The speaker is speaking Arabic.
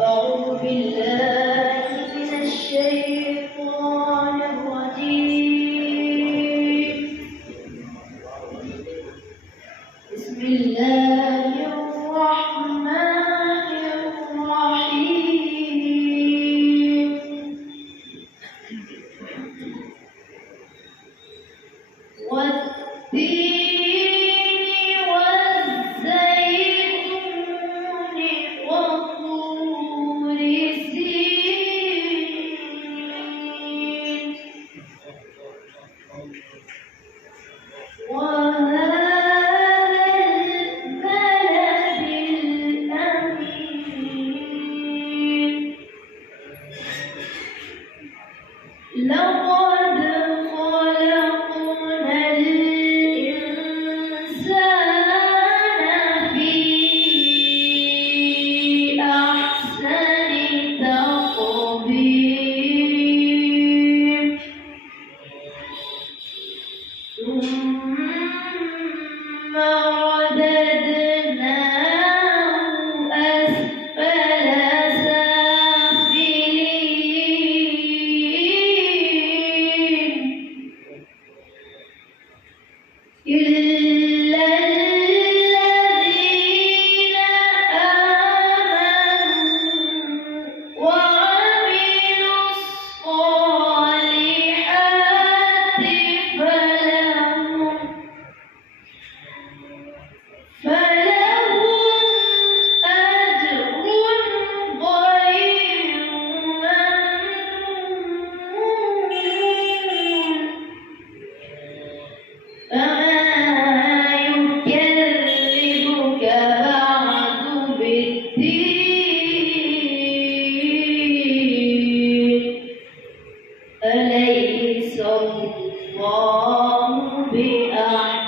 أعوذ بالله من الشيطان الرجيم. بسم الله الرحمن الرحيم. والتين والزيتون وطور سينين وهذا البلد الأمين. لقد خلقنا الإنسان في أحسن تقويم ثم رددناه أسفل سافلين إلا الذين آمنوا وعملوا الصالحات فلهم أجر غير ممنون. فما يكذبك بعد بالدين أليس الله بأعلم